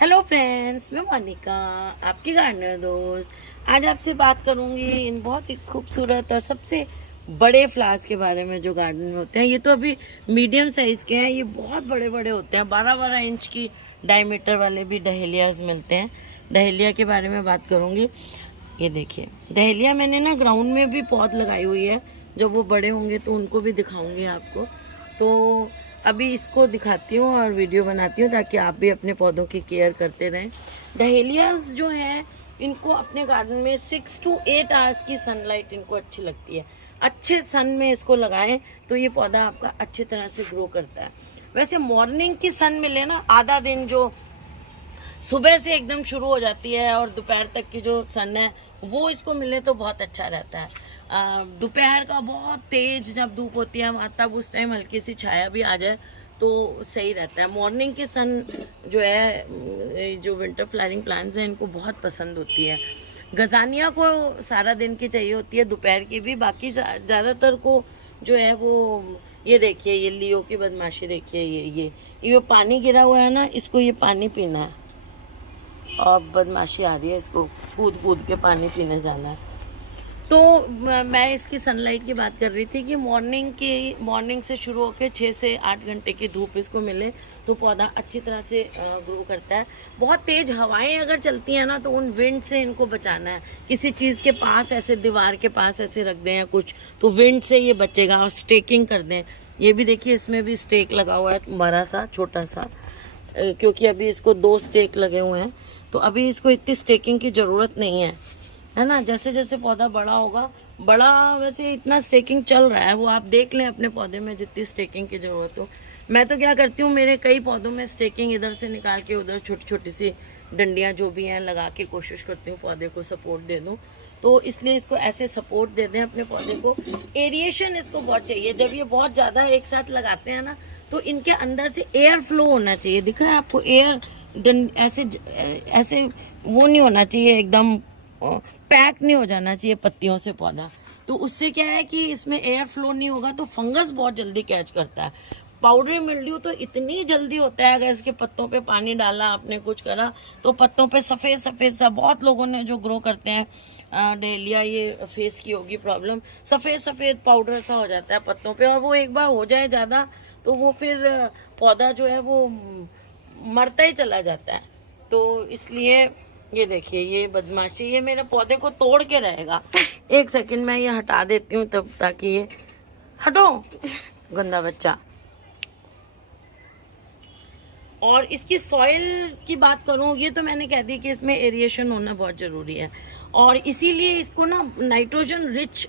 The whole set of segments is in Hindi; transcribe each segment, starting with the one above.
हेलो फ्रेंड्स, मैं मोनिका, आपकी गार्डनर दोस्त। आज आपसे बात करूंगी इन बहुत ही खूबसूरत और सबसे बड़े फ्लावर्स के बारे में जो गार्डन में होते हैं। ये तो अभी मीडियम साइज़ के हैं, ये बहुत बड़े बड़े होते हैं। 12-12 इंच की डायमीटर वाले भी डहेलियाज मिलते हैं। डहेलिया के बारे में बात करूंगी। ये देखिए, डहेलिया मैंने ना ग्राउंड में भी पौध लगाई हुई है। जब वो बड़े होंगे तो उनको भी दिखाऊंगी आपको। तो अभी इसको दिखाती हूँ और वीडियो बनाती हूँ ताकि आप भी अपने पौधों की केयर करते रहें। डहेलियाज जो हैं, इनको अपने गार्डन में 6 to 8 आवर्स की सनलाइट इनको अच्छी लगती है। अच्छे सन में इसको लगाएं तो ये पौधा आपका अच्छी तरह से ग्रो करता है। वैसे मॉर्निंग की सन मिले ना, आधा दिन जो सुबह से एकदम शुरू हो जाती है और दोपहर तक की जो सन है वो इसको मिले तो बहुत अच्छा रहता है। दोपहर का बहुत तेज जब धूप होती है तब उस टाइम हल्की सी छाया भी आ जाए तो सही रहता है। मॉर्निंग की सन जो है, जो विंटर फ्लावरिंग प्लांट्स हैं, इनको बहुत पसंद होती है। गजानिया को सारा दिन की चाहिए होती है, दोपहर की भी। बाकी ज़्यादातर को जो है वो, ये देखिए, ये लियो की बदमाशी देखिए। ये पानी गिरा हुआ है ना, इसको ये पानी पीना है और बदमाशी आ रही है, इसको कूद कूद के पानी पीने जाना है। तो मैं इसकी सनलाइट की बात कर रही थी कि मॉर्निंग से शुरू होकर 6 से 8 घंटे की धूप इसको मिले तो पौधा अच्छी तरह से ग्रो करता है। बहुत तेज़ हवाएं अगर चलती हैं ना तो उन विंड से इनको बचाना है। किसी चीज़ के पास ऐसे, दीवार के पास ऐसे रख दें या कुछ, तो विंड से ये बचेगा। और स्टेकिंग कर दें। ये भी देखिए, इसमें भी स्टेक लगा हुआ है, बड़ा सा छोटा सा, क्योंकि अभी इसको 2 स्टेक लगे हुए हैं तो अभी इसको इतनी स्टेकिंग की ज़रूरत नहीं है ना। जैसे जैसे पौधा बड़ा होगा, बड़ा वैसे इतना स्टेकिंग चल रहा है, वो आप देख लें अपने पौधे में जितनी स्टेकिंग की ज़रूरत हो। मैं तो क्या करती हूँ, मेरे कई पौधों में स्टेकिंग इधर से निकाल के उधर छोटी छोटी सी डंडियाँ जो भी हैं लगा के कोशिश करती हूँ पौधे को सपोर्ट दे दूँ। तो इसलिए इसको ऐसे सपोर्ट दे दें अपने पौधे को। एरिएशन इसको बहुत चाहिए। जब ये बहुत ज़्यादा एक साथ लगाते हैं ना तो इनके अंदर से एयर फ्लो होना चाहिए। दिख रहा है आपको? एयर ऐसे ऐसे वो नहीं होना चाहिए, एकदम पैक नहीं हो जाना चाहिए पत्तियों से पौधा। तो उससे क्या है कि इसमें एयर फ्लो नहीं होगा तो फंगस बहुत जल्दी कैच करता है। पाउडरी मिल्ड्यू तो इतनी जल्दी होता है, अगर इसके पत्तों पे पानी डाला, आपने कुछ करा तो पत्तों पे सफ़ेद सफ़ेद सा, बहुत लोगों ने जो ग्रो करते हैं डहेलिया, ये फेस की होगी प्रॉब्लम, सफ़ेद सफ़ेद पाउडर सा हो जाता है पत्तों पे। और वो एक बार हो जाए ज़्यादा तो वो फिर पौधा जो है वो मरता ही चला जाता है। तो इसलिए ये देखिए, ये बदमाशी, ये मेरे पौधे को तोड़ के रहेगा। एक सेकंड, मैं ये हटा देती हूँ तब, ताकि ये हटो, गंदा बच्चा। और इसकी सॉइल की बात करूँ, ये तो मैंने कह दी कि इसमें एरिएशन होना बहुत ज़रूरी है और इसीलिए इसको ना नाइट्रोजन रिच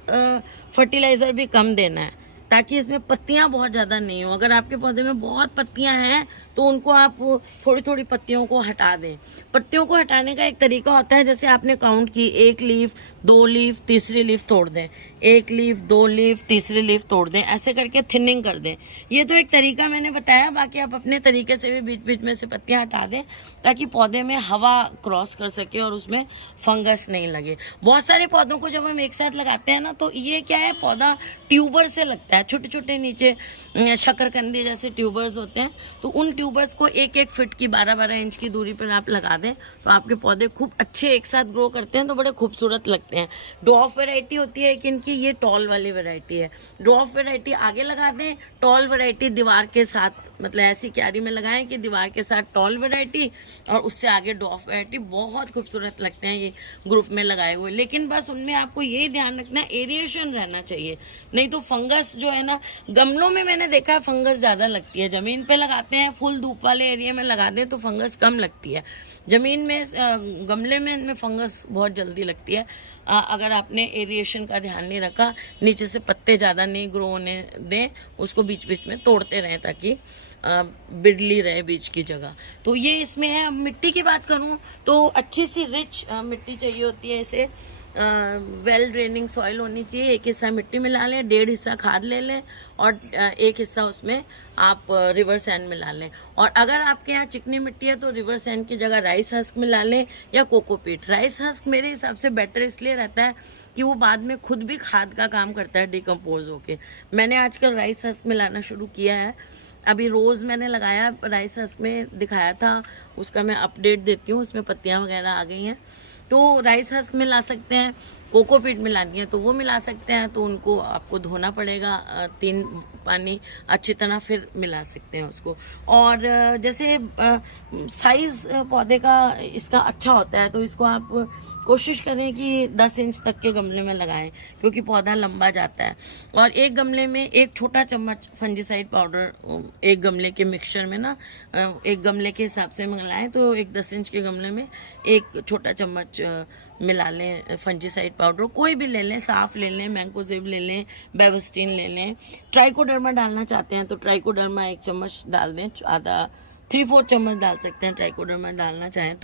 फर्टिलाइज़र भी कम देना है ताकि इसमें पत्तियां बहुत ज़्यादा नहीं हो। अगर आपके पौधे में बहुत पत्तियां हैं तो उनको आप थोड़ी थोड़ी पत्तियों को हटा दें। पत्तियों को हटाने का एक तरीका होता है, जैसे आपने काउंट की, 1 लीफ, 2 लीफ, तीसरी लीफ तोड़ दें, 1 लीफ, 2 लीफ, तीसरी लीफ तोड़ दें, ऐसे करके थिनिंग कर दें। ये तो एक तरीका मैंने बताया, बाकी आप अपने तरीके से भी बीच बीच में से पत्तियां हटा दें ताकि पौधे में हवा क्रॉस कर सके और उसमें फंगस नहीं लगे। बहुत सारे पौधों को जब हम एक साथ लगाते हैं ना तो ये क्या है, पौधा ट्यूबर से लगता है। छोटे छोटे नीचे शकरकंदी जैसे ट्यूबर्स होते हैं, तो उन ट्यूबर्स को 1-1 फीट की, 12-12 इंच की दूरी पर आप लगा दें तो आपके पौधे खूब अच्छे एक साथ ग्रो करते हैं, तो बड़े खूबसूरत लगते हैं। ड्वार्फ वैरायटी होती है कि इनकी, ये टॉल वाली वैरायटी है। ड्वार्फ वैरायटी आगे लगा दें, टॉल वैरायटी दीवार के साथ, मतलब ऐसी क्यारी में लगाएं कि दीवार के साथ टॉल वैरायटी और उससे आगे ड्वार्फ वैरायटी। बहुत खूबसूरत लगते हैं ये ग्रुप में लगाए हुए। लेकिन बस उनमें आपको यही ध्यान रखना, एरिएशन रहना चाहिए, नहीं तो फंगस जो है ना, गमलों में मैंने देखा है फंगस ज़्यादा लगती है। ज़मीन पे लगाते हैं, फुल धूप वाले एरिया में लगा दें तो फंगस कम लगती है। ज़मीन में, गमले में इनमें फंगस बहुत जल्दी लगती है अगर आपने एरिएशन का ध्यान नहीं रखा। नीचे से पत्ते ज़्यादा नहीं ग्रो होने दें, उसको बीच बीच में तोड़ते रहें ताकि बिडली रहे बीच की जगह। तो ये इसमें है। अब मिट्टी की बात करूँ तो अच्छी सी रिच मिट्टी चाहिए होती है इसे। वेल ड्रेनिंग सॉइल होनी चाहिए। 1 हिस्सा मिट्टी मिला लें, 1.5 हिस्सा खाद ले लें और 1 हिस्सा उसमें आप रिवर सैंड मिला लें। और अगर आपके यहाँ चिकनी मिट्टी है तो रिवर सैंड की जगह राइस हस्क मिला लें या कोकोपीट। राइस हस्क मेरे हिसाब से बेटर इसलिए रहता है कि वो बाद में खुद भी खाद का काम करता है डिकम्पोज होके। मैंने आजकल राइस हस्क मिलाना शुरू किया है अभी रोज़ मैंने लगाया, राइस हस्क में दिखाया था, उसका मैं अपडेट देती हूँ, उसमें पत्तियाँ वगैरह आ गई हैं। तो राइस हस्क मिला सकते हैं, कोकोपीट मिलानी है तो वो मिला सकते हैं, तो उनको आपको धोना पड़ेगा 3 पानी अच्छी तरह, फिर मिला सकते हैं उसको। और जैसे साइज़ पौधे का इसका अच्छा होता है, तो इसको आप कोशिश करें कि 10 इंच तक के गमले में लगाएं, क्योंकि पौधा लंबा जाता है। और एक गमले में एक छोटा चम्मच फंजीसाइड पाउडर एक गमले के मिक्सचर में ना, एक गमले के हिसाब से मिलाएं, तो एक 10 इंच के गमले में एक छोटा चम्मच मिला लें फंजीसाइड पाउडर। कोई भी ले लें, साफ ले लें, मैंकोजेब ले लें, बेवस्टीन ले लें। ट्राइकोडर्मा डालना चाहते हैं तो ट्राइकोडर्मा 1 चम्मच डाल दें, आधा 3/4 चम्मच डाल सकते हैं ट्राइकोडर्मा डालना चाहें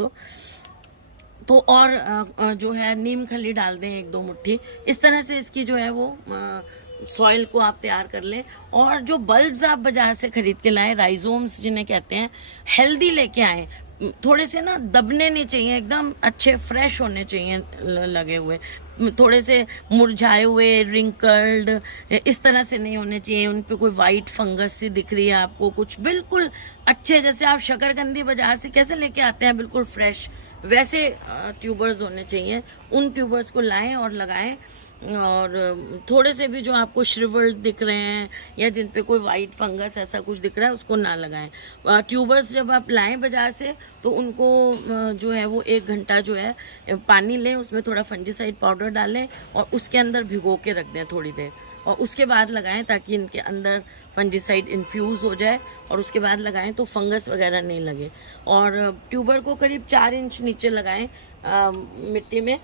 तो और जो है नीम खली डाल दें 1-2 मुट्ठी। इस तरह से इसकी जो है वो सॉइल को आप तैयार कर लें। और जो बल्ब्स आप बाजार से खरीद के लाएं, राइजोम्स जिन्हें कहते हैं, हेल्दी लेके आए, थोड़े से ना दबने नहीं चाहिए, एकदम अच्छे फ्रेश होने चाहिए लगे हुए, थोड़े से मुरझाए हुए, रिंकल्ड इस तरह से नहीं होने चाहिए। उन पे कोई वाइट फंगस सी दिख रही है आपको, कुछ बिल्कुल अच्छे, जैसे आप शकरकंदी बाजार से कैसे लेके आते हैं बिल्कुल फ्रेश, वैसे ट्यूबर्स होने चाहिए। उन ट्यूबर्स को लाएं और लगाएं। और थोड़े से भी जो आपको श्रिवल्ड दिख रहे हैं या जिन पे कोई वाइट फंगस ऐसा कुछ दिख रहा है, उसको ना लगाएं। ट्यूबर्स जब आप लाएं बाजार से तो उनको जो है वो 1 घंटा जो है पानी लें, उसमें थोड़ा फंजीसाइड पाउडर डालें और उसके अंदर भिगो के रख दें थोड़ी देर, और उसके बाद लगाएं, ताकि इनके अंदर फंजीसाइड इन्फ्यूज़ हो जाए, और उसके बाद लगाएं तो फंगस वगैरह नहीं लगे। और ट्यूबर को करीब 4 इंच नीचे लगाएं मिट्टी में,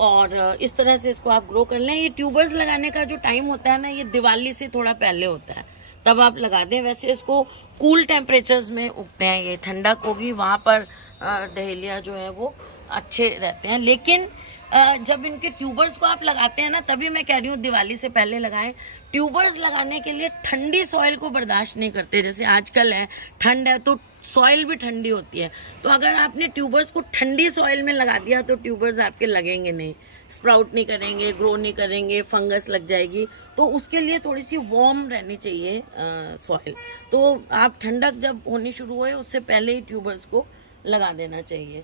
और इस तरह से इसको आप ग्रो कर लें। ये ट्यूबर्स लगाने का जो टाइम होता है ना, ये दिवाली से थोड़ा पहले होता है, तब आप लगा दें। वैसे इसको कूल टेम्परेचर्स में उगते हैं, ये ठंडक होगी वहाँ पर डहेलिया जो है वो अच्छे रहते हैं। लेकिन जब इनके ट्यूबर्स को आप लगाते हैं ना, तभी मैं कह रही हूँ दिवाली से पहले लगाएं। ट्यूबर्स लगाने के लिए ठंडी सॉइल को बर्दाश्त नहीं करते, जैसे आजकल है, ठंड है तो सॉइल भी ठंडी होती है। तो अगर आपने ट्यूबर्स को ठंडी सॉइल में लगा दिया तो ट्यूबर्स आपके लगेंगे नहीं, स्प्राउट नहीं करेंगे, ग्रो नहीं करेंगे, फंगस लग जाएगी। तो उसके लिए थोड़ी सी वार्म रहनी चाहिए सॉइल। तो आप ठंडक जब होनी शुरू होए उससे पहले ही ट्यूबर्स को लगा देना चाहिए।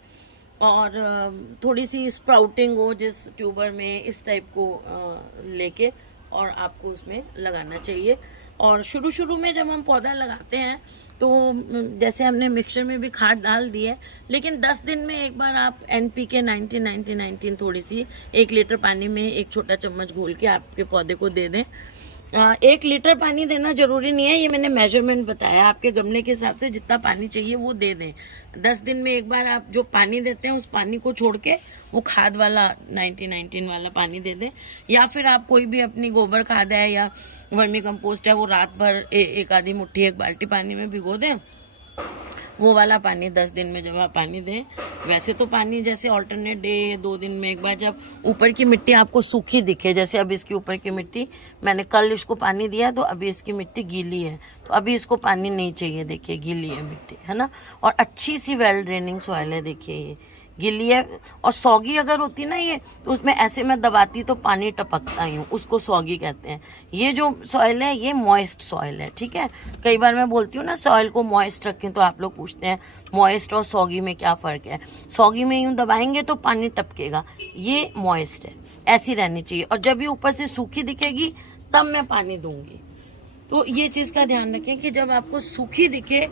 और थोड़ी सी स्प्राउटिंग हो जिस ट्यूबर में, इस टाइप को लेके और आपको उसमें लगाना चाहिए। और शुरू में जब हम पौधा लगाते हैं तो जैसे हमने मिक्सचर में भी खाद डाल दी है, लेकिन 10 दिन में एक बार आप NPK 19 थोड़ी सी 1 लीटर पानी में 1 छोटा चम्मच घोल के आपके पौधे को दे दें। 1 लीटर पानी देना जरूरी नहीं है, ये मैंने मेजरमेंट बताया, आपके गमले के हिसाब से जितना पानी चाहिए वो दे दें। 10 दिन में एक बार आप जो पानी देते हैं उस पानी को छोड़ के वो खाद वाला 19 वाला पानी दे दें। या फिर आप कोई भी अपनी गोबर खाद है या वर्मी कंपोस्ट है, वो रात भर एक आधी मुट्ठी 1 बाल्टी पानी में भिगो दें, वो वाला पानी 10 दिन में जब आप पानी दें। वैसे तो पानी जैसे ऑल्टरनेट डे 2 दिन में एक बार, जब ऊपर की मिट्टी आपको सूखी दिखे, जैसे अब इसकी ऊपर की मिट्टी, मैंने कल इसको पानी दिया तो अभी इसकी मिट्टी गीली है, तो अभी इसको पानी नहीं चाहिए, देखिए गीली है मिट्टी, है ना। और अच्छी सी वेल ड्रेनिंग सॉइल है, देखिए ये गीली है। और सौगी अगर होती ना ये, तो उसमें ऐसे मैं दबाती तो पानी टपकता ही हूँ, उसको सौगी कहते हैं। ये जो सॉइल है ये मॉइस्ट सॉइल है, ठीक है। कई बार मैं बोलती हूँ ना सॉइल को मॉइस्ट रखें, तो आप लोग पूछते हैं मॉइस्ट और सौगी में क्या फ़र्क है। सौगी में यूँ दबाएंगे तो पानी टपकेगा, ये मॉइस्ट है, ऐसी रहनी चाहिए। और जब ये ऊपर से सूखी दिखेगी तब मैं पानी दूंगी। तो ये चीज़ का ध्यान रखें कि जब आपको सूखी दिखे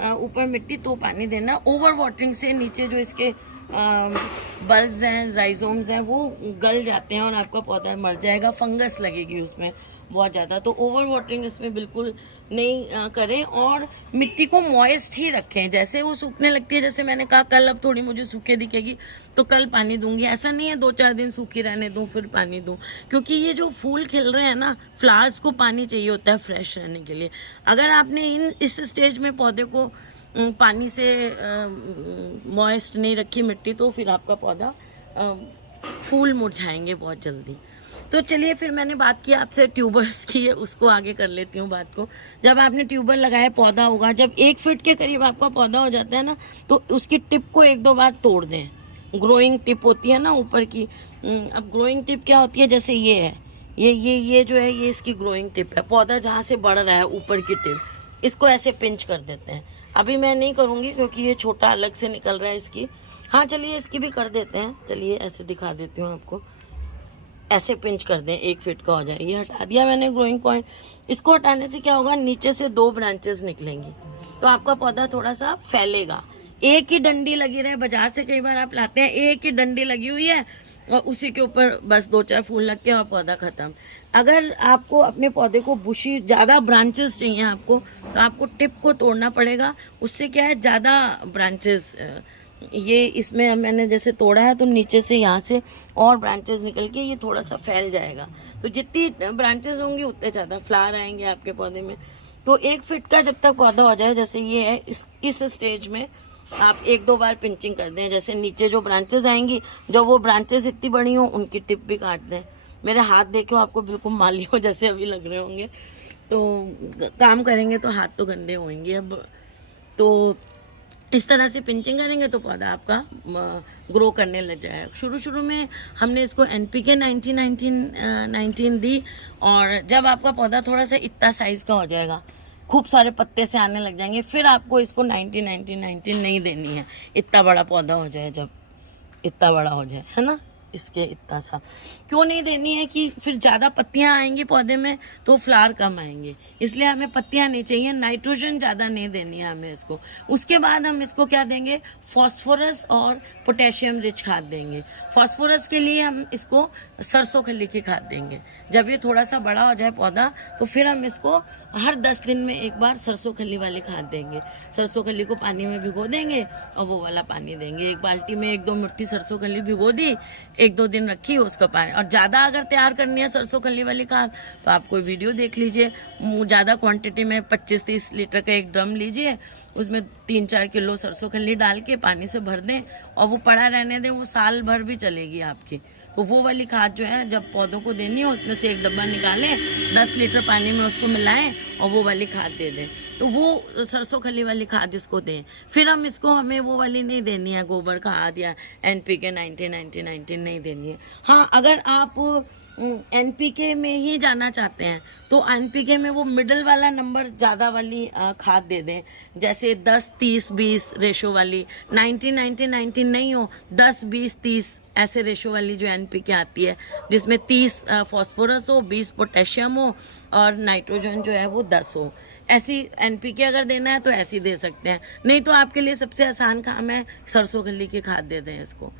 ऊपर मिट्टी तो पानी देना। ओवर वाटरिंग से नीचे जो इसके बल्ब्स हैं, राइजोम्स हैं, वो गल जाते हैं और आपका पौधा मर जाएगा, फंगस लगेगी उसमें बहुत ज़्यादा। तो ओवर वाटरिंग इसमें बिल्कुल नहीं करें, और मिट्टी को मॉइस्ट ही रखें। जैसे वो सूखने लगती है, जैसे मैंने कहा कल अब थोड़ी मुझे सूखे दिखेगी तो कल पानी दूंगी, ऐसा नहीं है 2-4 दिन सूखी रहने दूं फिर पानी दूं, क्योंकि ये जो फूल खिल रहे हैं ना, फ्लावर्स को पानी चाहिए होता है फ्रेश रहने के लिए। अगर आपने इस स्टेज में पौधे को पानी से मॉइस्ट नहीं रखी मिट्टी, तो फिर आपका पौधा फूल मुरझाएंगे बहुत जल्दी। तो चलिए फिर मैंने बात की आपसे ट्यूबर्स की है, उसको आगे कर लेती हूँ बात को। जब आपने ट्यूबर लगाया, पौधा होगा, जब 1 फीट के करीब आपका पौधा हो जाता है ना, तो उसकी टिप को 1-2 बार तोड़ दें। ग्रोइंग टिप होती है ना ऊपर की। अब ग्रोइंग टिप क्या होती है, जैसे ये है, ये जो है ये इसकी ग्रोइंग टिप है, पौधा जहाँ से बढ़ रहा है ऊपर की टिप, इसको ऐसे पिंच कर देते हैं। अभी मैं नहीं करूँगी क्योंकि ये छोटा अलग से निकल रहा है इसकी। हाँ चलिए इसकी भी कर देते हैं। चलिए ऐसे दिखा देती हूँ आपको, ऐसे पिंच कर दें 1 फीट का हो जाए। ये हटा दिया मैंने ग्रोइंग पॉइंट। इसको हटाने से क्या होगा, नीचे से 2 ब्रांचेस निकलेंगी तो आपका पौधा थोड़ा सा फैलेगा। एक ही डंडी लगी रहे, बाजार से कई बार आप लाते हैं एक ही डंडी लगी हुई है और उसी के ऊपर बस 2-4 फूल लग के और पौधा खत्म। अगर आपको अपने पौधे को बुशी ज़्यादा ब्रांचेस चाहिए आपको, तो आपको टिप को तोड़ना पड़ेगा। उससे क्या है, ज़्यादा ब्रांचेस, ये इसमें मैंने जैसे तोड़ा है तो नीचे से यहाँ से और ब्रांचेस निकल के ये थोड़ा सा फैल जाएगा। तो जितनी ब्रांचेस होंगी उतने ज़्यादा फ्लावर आएंगे आपके पौधे में। तो 1 फीट का जब तक पौधा हो जाए, जैसे ये है, इस स्टेज में आप 1-2 बार पिंचिंग कर दें। जैसे नीचे जो ब्रांचेस आएंगी, जब वो ब्रांचेस इतनी बड़ी हों उनकी टिप भी काट दें। मेरे हाथ देखो आपको बिल्कुल माली हो जैसे अभी लग रहे होंगे। तो काम करेंगे तो हाथ तो गंदे होंगे। अब तो इस तरह से पिंचिंग करेंगे तो पौधा आपका ग्रो करने लग जाएगा। शुरू में हमने इसको NPK 19 दी, और जब आपका पौधा थोड़ा सा इतना साइज़ का हो जाएगा, खूब सारे पत्ते से आने लग जाएंगे, फिर आपको इसको 19 नहीं देनी है। इतना बड़ा पौधा हो जाए, जब इतना बड़ा हो जाए, है ना, इसके इतना सा क्यों नहीं देनी है कि फिर ज़्यादा पत्तियां आएंगी पौधे में तो फ्लावर कम आएंगे, इसलिए हमें पत्तियां नहीं चाहिए। नाइट्रोजन ज़्यादा नहीं देनी है हमें इसको। उसके बाद हम इसको क्या देंगे, फास्फोरस और पोटेशियम रिच खाद देंगे। फास्फोरस के लिए हम इसको सरसों खली की खाद देंगे। जब ये थोड़ा सा बड़ा हो जाए पौधा तो फिर हम इसको हर 10 दिन में एक बार सरसों खली वाली खाद देंगे। सरसों खली को पानी में भिगो देंगे और वो वाला पानी देंगे। एक बाल्टी में 1-2 मुट्ठी सरसों खली भिगो दी, 1-2 दिन रखी उसका पानी। और ज़्यादा अगर तैयार करनी है सरसों खली वाली खाद तो आप कोई वीडियो देख लीजिए, ज़्यादा क्वांटिटी में 25-30 लीटर का एक ड्रम लीजिए, उसमें 3-4 किलो सरसों खली डाल के पानी से भर दें और वो पड़ा रहने दें, वो साल भर भी चलेगी आपकी। तो वो वाली खाद जो है जब पौधों को देनी हो, उसमें से एक डब्बा निकालें, 10 लीटर पानी में उसको मिलाएं और वो वाली खाद दे दें। तो वो सरसों खली वाली खाद इसको दें। फिर हमें वो वाली नहीं देनी है, गोबर खाद या NPK 19 नहीं देनी है। हाँ, अगर आप NPK में ही जाना चाहते हैं तो NPK में वो मिडल वाला नंबर ज़्यादा वाली खाद दे दें, जैसे 10-30-20 रेशो वाली। 19 नहीं हो, 10-20-30 ऐसे रेशो वाली जो NPK आती है, जिसमें 30 फास्फोरस हो, 20 पोटेशियम हो और नाइट्रोजन जो है वो 10 हो। ऐसी NPK अगर देना है तो ऐसी दे सकते हैं। नहीं तो आपके लिए सबसे आसान काम है सरसों खली की खाद दे दें इसको,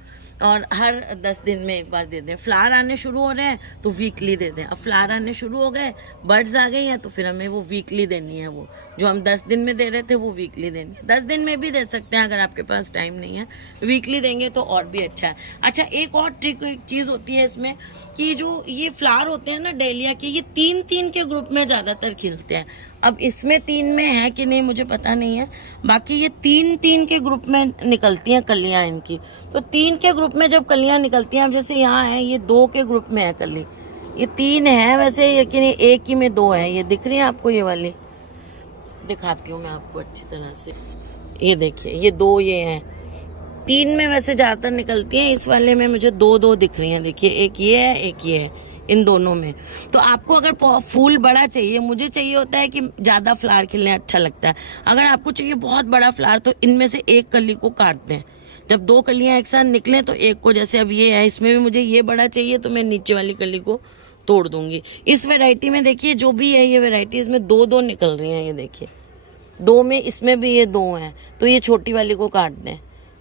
और हर 10 दिन में एक बार दे दें। फ्लावर आने शुरू हो रहे हैं तो वीकली दे दें। अब फ्लावर आने शुरू हो गए, बर्ड्स आ गई हैं, तो फिर हमें वो वीकली देनी है। वो जो हम 10 दिन में दे रहे थे वो वीकली देनी है। 10 दिन में भी दे सकते हैं अगर आपके पास टाइम नहीं है, वीकली देंगे तो और भी अच्छा है। अच्छा, एक और ट्रिक, एक चीज़ होती है इसमें कि जो ये फ्लावर होते हैं ना डहेलिया के, ये 3-3 के ग्रुप में ज़्यादातर खिलते हैं। अब इसमें 3 में है कि नहीं मुझे पता नहीं है, बाकी ये 3-3 के ग्रुप में निकलती हैं कलियां इनकी। तो 3 के ग्रुप में जब कलियां निकलती हैं, अब जैसे यहाँ है ये 2 के ग्रुप में है कली, ये 3 है वैसे, लेकिन एक ही में 2 है। ये दिख रही है आपको, ये वाली दिखाती हूँ मैं आपको अच्छी तरह से। ये देखिए, ये 2 ये हैं। 3 में वैसे ज़्यादातर निकलती हैं, इस वाले में मुझे 2-2 दिख रही हैं। देखिए, एक ये है, एक ये है, इन दोनों में। तो आपको अगर फूल बड़ा चाहिए, मुझे चाहिए होता है कि ज़्यादा फ्लावर खिलने अच्छा लगता है। अगर आपको चाहिए बहुत बड़ा फ्लावर तो इनमें से एक कली को काट दें। जब 2 कलियां एक साथ निकलें तो एक को, जैसे अब ये है, इसमें भी मुझे ये बड़ा चाहिए तो मैं नीचे वाली कली को तोड़ दूंगी। इस वैरायटी में देखिए जो भी है ये वैरायटी, इसमें 2-2 निकल रही हैं। ये देखिए 2 में, इसमें भी ये 2 हैं, तो ये छोटी वाली को काट दें,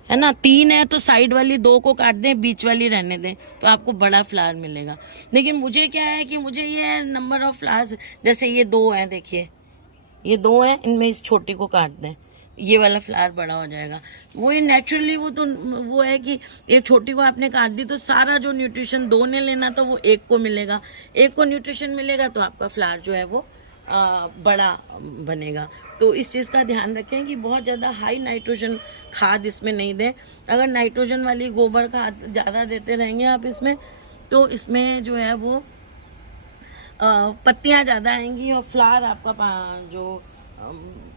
है ना। 3 है तो साइड वाली 2 को काट दें, बीच वाली रहने दें, तो आपको बड़ा फ्लावर मिलेगा। लेकिन मुझे क्या है कि मुझे ये नंबर ऑफ फ्लावर्स, जैसे ये 2 हैं, देखिए ये 2 हैं, इनमें इस छोटी को काट दें, ये वाला फ्लावर बड़ा हो जाएगा। वो ही नेचुरली, वो है कि एक छोटी को आपने काट दी तो सारा जो न्यूट्रिशन 2 ने लेना तो वो 1 को मिलेगा, 1 को न्यूट्रिशन मिलेगा तो आपका फ्लावर जो है वो बड़ा बनेगा। तो इस चीज़ का ध्यान रखें कि बहुत ज़्यादा हाई नाइट्रोजन खाद इसमें नहीं दें। अगर नाइट्रोजन वाली गोबर खाद ज़्यादा देते रहेंगे आप इसमें, तो इसमें जो है वो पत्तियाँ ज़्यादा आएंगी और फ्लावर आपका जो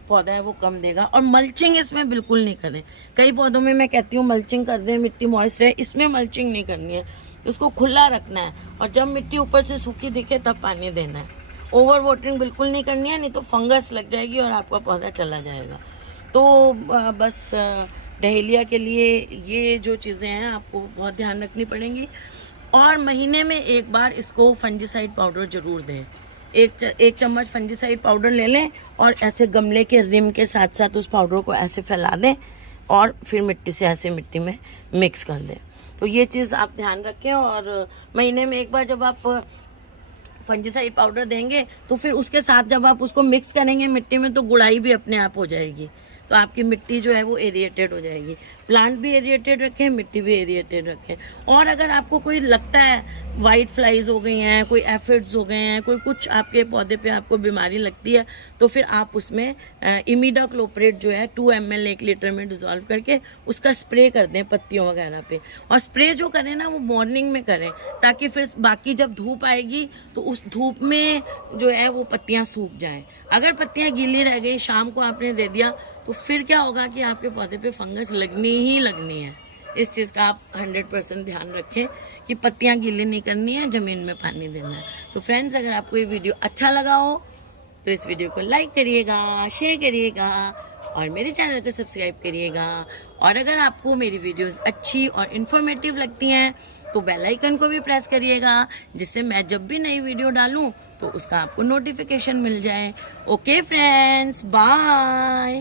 पौधा है वो कम देगा। और मल्चिंग इसमें बिल्कुल नहीं करें। कई पौधों में मैं कहती हूँ मल्चिंग कर दें, मिट्टी मॉइस्ट रहे, इसमें मल्चिंग नहीं करनी है। उसको खुला रखना है और जब मिट्टी ऊपर से सूखी दिखे तब पानी देना है। ओवर वाटरिंग बिल्कुल नहीं करनी है, नहीं तो फंगस लग जाएगी और आपका पौधा चला जाएगा। तो बस डहेलिया के लिए ये जो चीज़ें हैं आपको बहुत ध्यान रखनी पड़ेंगी। और महीने में एक बार इसको फंजीसाइड पाउडर ज़रूर दें। एक चम्मच फंजीसाइड पाउडर ले लें और ऐसे गमले के रिम के साथ साथ उस पाउडर को ऐसे फैला दें और फिर मिट्टी से ऐसे मिट्टी में मिक्स कर दें। तो ये चीज़ आप ध्यान रखें। और महीने में एक बार जब आप फंजीसाइड पाउडर देंगे तो फिर उसके साथ जब आप उसको मिक्स करेंगे मिट्टी में तो गुड़ाई भी अपने आप हो जाएगी, तो आपकी मिट्टी जो है वो एरिएटेड हो जाएगी। प्लांट भी एरिएटेड रखें, मिट्टी भी एरिएटेड रखें। और अगर आपको कोई लगता है वाइट फ्लाइज हो गई हैं, कोई एफिड्स हो गए हैं, कोई कुछ आपके पौधे पे आपको बीमारी लगती है, तो फिर आप उसमें इमिडाक्लोप्रिड जो है 2 ml 1 लीटर में डिज़ोल्व करके उसका स्प्रे कर दें पत्तियों वगैरह पे। और स्प्रे जो करें ना वो मॉर्निंग में करें, ताकि फिर बाकी जब धूप आएगी तो उस धूप में जो है वो पत्तियाँ सूख जाएं। अगर पत्तियाँ गीली रह गई, शाम को आपने दे दिया, तो फिर क्या होगा कि आपके पौधे पे फंगस लगनी ही लगनी है। इस चीज़ का आप 100% ध्यान रखें कि पत्तियां गीली नहीं करनी है, ज़मीन में पानी देना है। तो फ्रेंड्स, अगर आपको ये वीडियो अच्छा लगा हो तो इस वीडियो को लाइक करिएगा, शेयर करिएगा और मेरे चैनल को सब्सक्राइब करिएगा। और अगर आपको मेरी वीडियोस अच्छी और इन्फॉर्मेटिव लगती हैं तो बेल आइकन को भी प्रेस करिएगा, जिससे मैं जब भी नई वीडियो डालूं तो उसका आपको नोटिफिकेशन मिल जाए। Okay friends, bye.